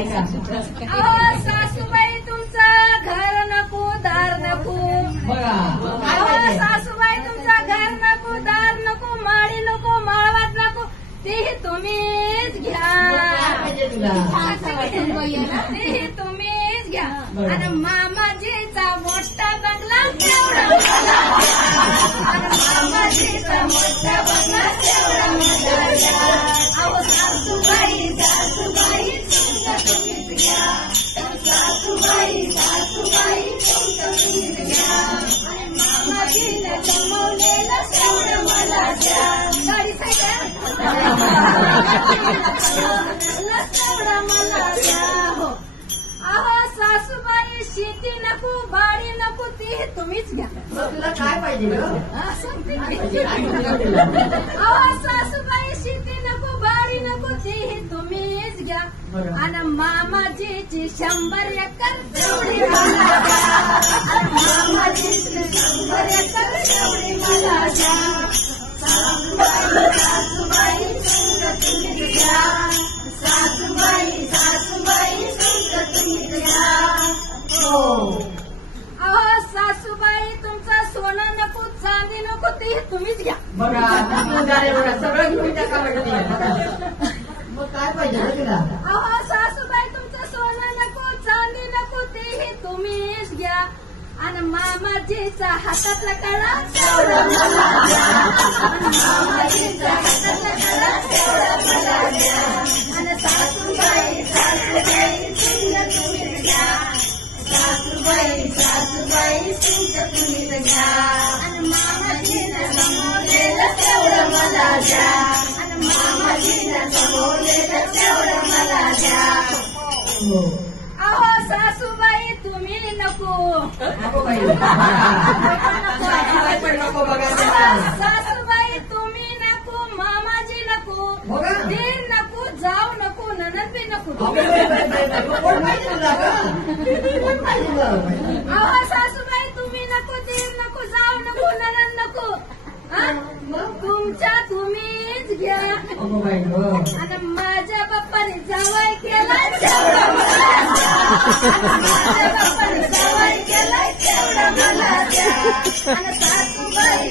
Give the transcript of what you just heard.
ऐका. सासूबाई तुमचं घर नको दार नको. बघा सासूबाई तुमचं घर नको दार नको माळी नको माळवात नको तेही तुम्हीच घ्या. तेही तुम्हीच घ्या. आणि मामाजीचा मोठा बंगला तेवढा मामाजीचा मोठा बंगला तेवढा अहो सासूबाई सासूबाई तुमचं तुम्हीच घ्या. सासूबाई सासूबाई तुमचं तुम्हीच घ्या. आणि मामाजीनं जमवलेलं तेवढं मला द्या. गाडी तेवढं मला द्या. हो अहो सासूबाई शेती नको बाडी नको ती तुम्हीच घ्या. तुला काय पाहिजे? अहो सासूबाई शेती नको बाडी नको ती तुम्हीच घ्या. आणि मामाजीची 100 एकर तेवढी मला द्या. मामाजीची 100 एकर तेवढी मला द्या. सासूबाई सासूबाई तुमचं तुम्हीच घ्या. सासूबाई सासूबाई तुमचं तुम्हीच घ्या. अहो सासूबाई तुमचं सोनं नको चांदी नको ते तुम्हीच घ्या. बघा सगळं घेऊन टाका वाटते. मग काय पाहिजे तुला? अहो सासूबाई तुमचं सोनं नको चांदी नको तेही तुम्हीच घ्या. आणि मामाजीचा हातातला कळा तेवढा मला द्या. मामाजीचा हातातला कळा तेवढा मला द्या. आणि सासूबाई सासूबाई तुमचं तुम्हीच घ्या. सासूबाई सासूबाई तुमचं तुम्हीच घ्या. आणि मामाजीनं जमवलेलं तेवढं मला द्या. आणि मामाजीनं जमवलेलं तेवढं मला द्या. अहो सासूबाई तुम्ही नको. सासूबाई तुम्ही नको मामाजी नको दीर नको जाऊ नको ननद बी नको. अहो सासूबाई तुम्ही नको दीर नको जाऊ नको ननद नको. तुमच्या तुम्हीच घ्या. आणि माझ्या बाप्पाने जावाई केला तेवढा मला द्या. माझ्या बाप्पाने जावाई केला तेवढा मला द्या. आणि सासूबाई